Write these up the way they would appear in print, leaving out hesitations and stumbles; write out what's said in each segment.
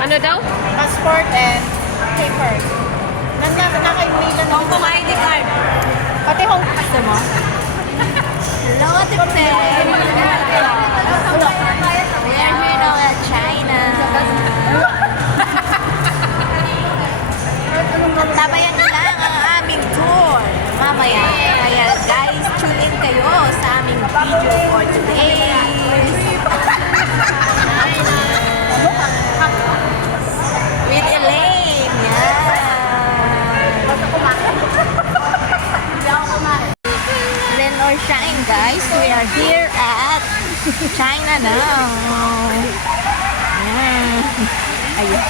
Ano daw? Passport and papers. Naka-email na Hong Kong ID card. Pati Hong Kong. Gusto mo? Hello, Tipte! We are here now at China. Tabayan nyo lang ang aming tour mamaya. Kaya guys, tune in kayo sa aming video for today. With Elaine. Rain or shine, guys, we are here at China now. Ayun.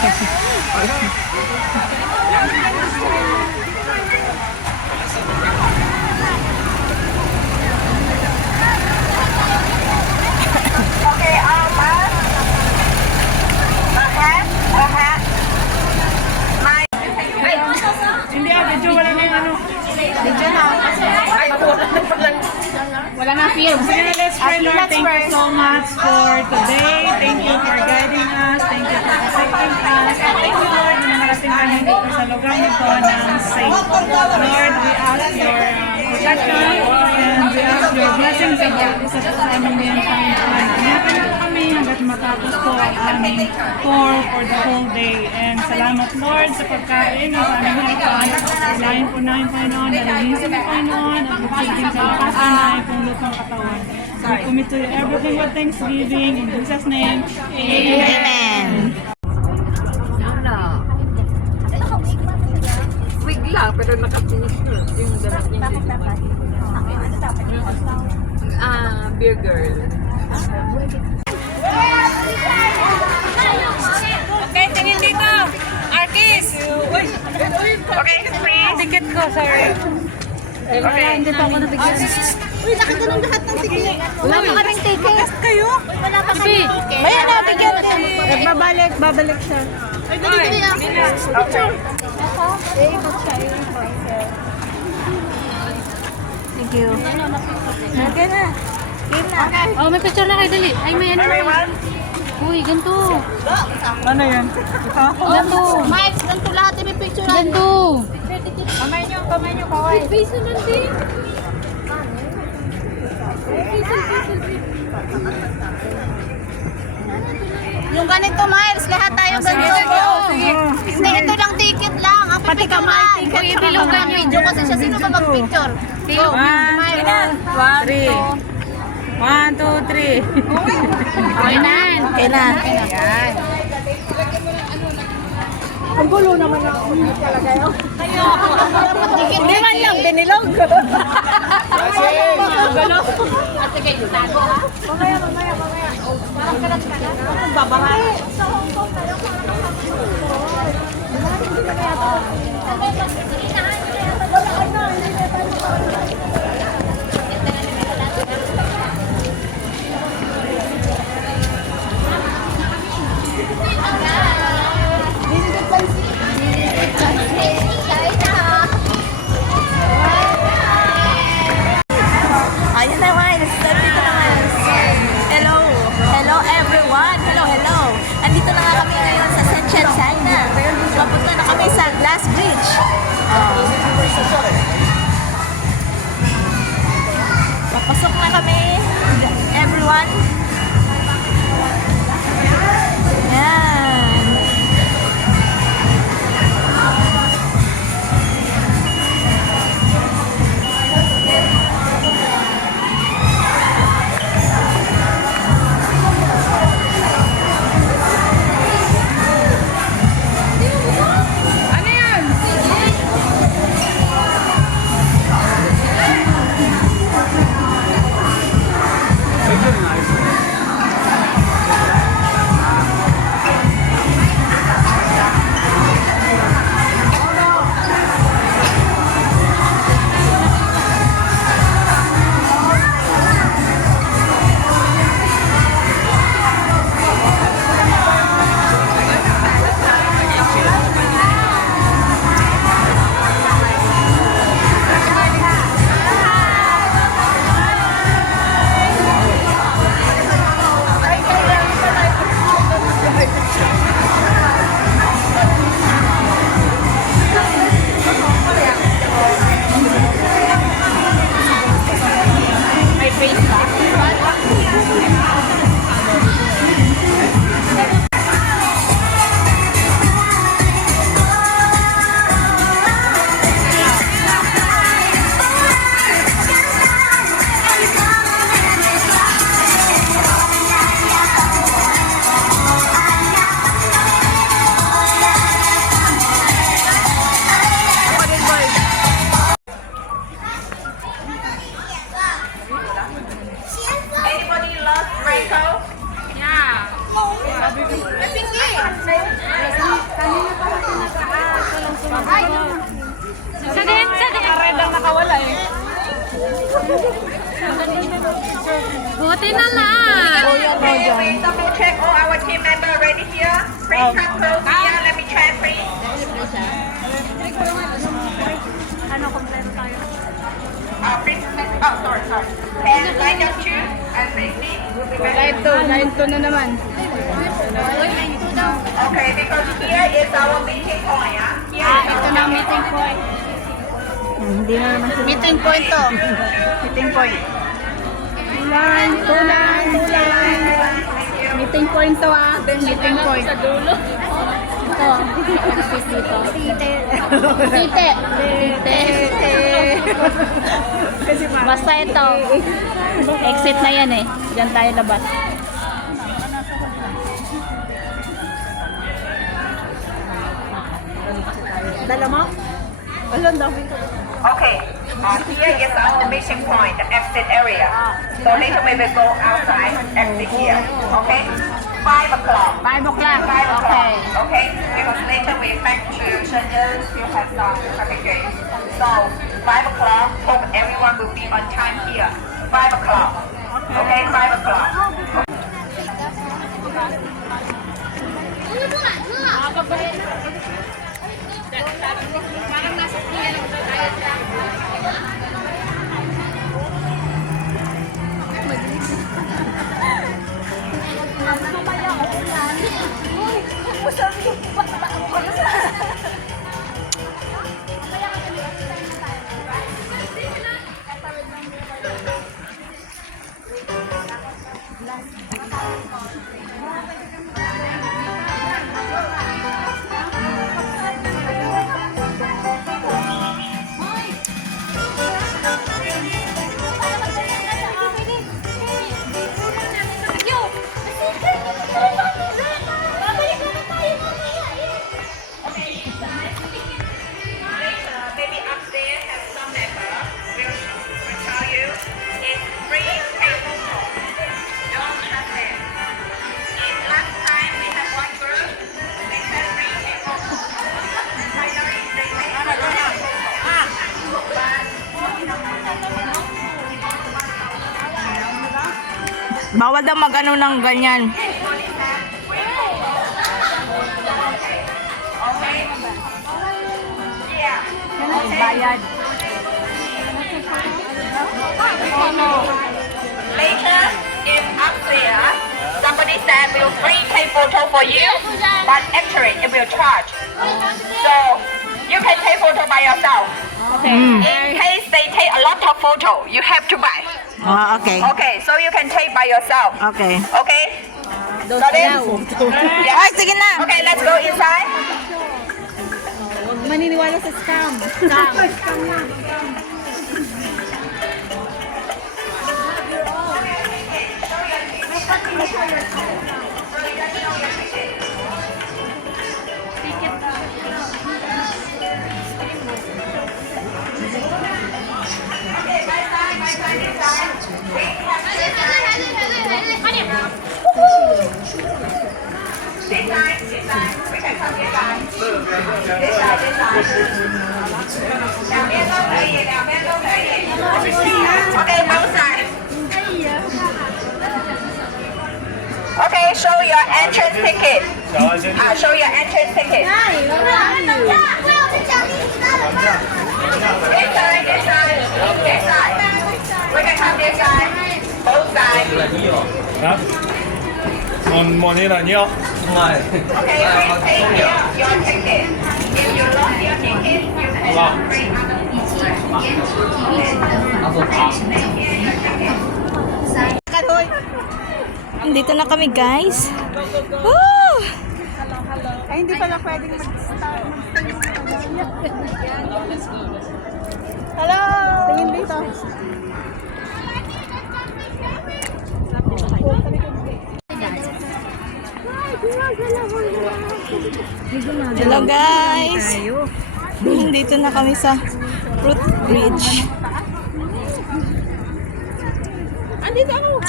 Hindi medyo wala na yung ano. Medyo na. Wala na film. Sige na, let's pray, Lord. Thank you so much for today. Thank you for guiding us. Thank you for protecting us. Thank you, Lord, na narating kami dito sa lugar nito ng safe. Lord, we ask your protection and we ask your blessings sa bawat isa sa aming din, Panginoon. Ingatan mo kami hanggat matapos po ang aming tour for the whole day. And salamat, Lord, sa pagkain na sa aming harapan. Ilahin po namin, Panginoon, nalilisin mo, Panginoon, ang pagsiging sa lakas na namin pong lutong katawan. We commit to you everything with thanksgiving. In Jesus' name, Amen. Amen. Bigla, pero nakapinis na. Yung dapat niya. Beer girl. Okay, tingin dito. Arkis. Okay, free. Ticket ko, sorry. Okay, hindi pa ako nabigyan. Uy, nakaganong lahat ng ticket. Wala pa kaming ticket. Kayo? Wala pa kaming ticket. Ayan na, bigyan din. Babalik siya. Ay, dali. Picture. Thank you. Okay na. Game na. Oh, may picture na kayo, dali. Ay, may ano na. Uy, ganito. Ano yan? Ganito. Mike, ganito lahat yung picture. Ganito. Kamay niyo, kaway. Face na din. Yung ganito, Miles, lahat tayo ganito. Hindi, ito lang ticket lang. Pati kamay. Kung ibilugan yung Video kasi siya, sino ba mag-picture? Bilog. Three. 1, 2, 3. Okay na. Okay na. Ayan. Ang gulo naman ako. Talaga yun. Hindi man lang, binilog. Ate kayo, tago ha? Mamaya. Parang kalat ka na. Babahan. Ayun na, Miles. Nandito na, Miles. Hello. Hello, everyone. Hello. Andito na nga kami ngayon sa Shenzhen, China. Papunta na kami sa Glass Bridge. Papasok na kami. Everyone. Yan. Okay, because here is our meeting point, yeah? Ito na ang meeting point. Hindi na naman sila. Meeting point to. Meeting point. Tulan. Meeting point to ah. Meeting point. Sa dulo. Ito. Dito. Tite. Basta ito. Exit na yan eh. Diyan tayo labas. Dala mo? Wala, dami ko. Okay, here is our meeting point, the exit area. So later we will go outside, exit here. Okay? 5 o'clock. 5 o'clock. 5 o'clock. Okay. Okay? Because later we back to Shenzhen, still have some traffic gates. So 5 o'clock, hope everyone will be on time here. 5 o'clock. Okay, 5 o'clock. Maybe upstairs have some member will tell you it's free table talk. Don't have them. In last time we have one group, they had free table talk. Finally, they made free table talk. Bawal daw mag-ano ng ganyan. Okay? Yeah. Bayad. Later, if upstairs, somebody said we'll free take photo for you, but actually it will charge. So you can take photo by yourself. In case they take a lot of photo, you have to buy. Okay. Okay, so you can take by yourself. Okay. Okay? Got it? Yes. Ay, sige na. Okay, let's go inside. Huwag maniniwala sa scam. This side, this side. We can come this side. This side, this side. 两边都可以，两边都可以。Okay, both sides. Okay, show your entrance ticket. Show your entrance ticket. This side, this side, this side. We can come this side. Both sides. 啊，望你啦，你好。 Okay, please take here your ticket. If you lost your ticket, you can bring Dito na kami, guys. Woo! Ay, hindi pala pwedeng mag-start. Hello! Tingin dito. Hello, guys. Dito na kami sa Fruit Bridge. Andito ako.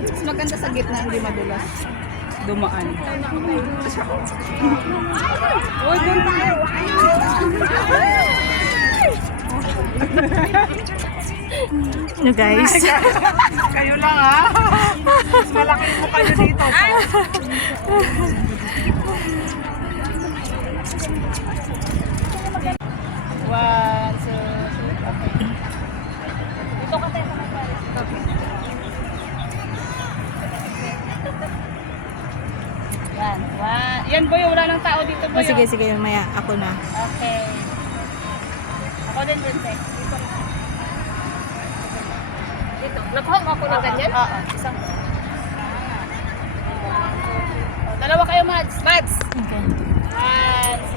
Mas maganda sa gitna, hindi madulas. Dumaan. Uy, doon tayo! Ano, guys? Kayo lang, ha? Mas malaki mo kayo dito. One, two, three. Okay. wala nang tao dito po Oh, sige, sige, maya. Ako na. Okay. Ako din, Bente. Dito. Nakuha mo ako ng ganyan? Oo. Isang. Dalawa kayo, Mads. Mads! Okay. Mads.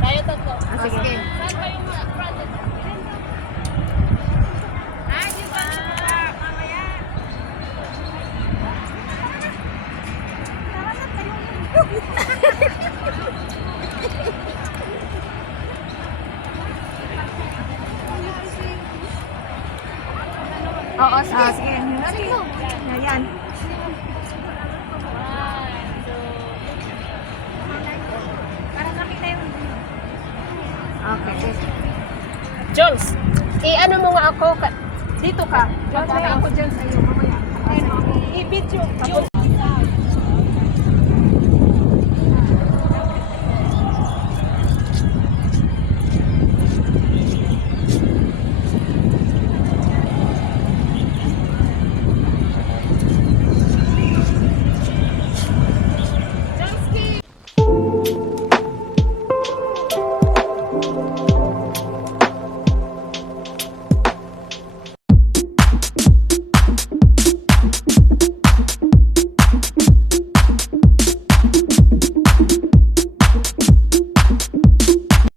Tayo tatlo. Sige. Saan kayo, Mads? Yung ba? Mamaya. Oo, sige. Sige. Ayan. Okay. Jones, i-ano mo nga ako. Dito ka. Jones, ako dyan sa'yo. Mamaya. I-video.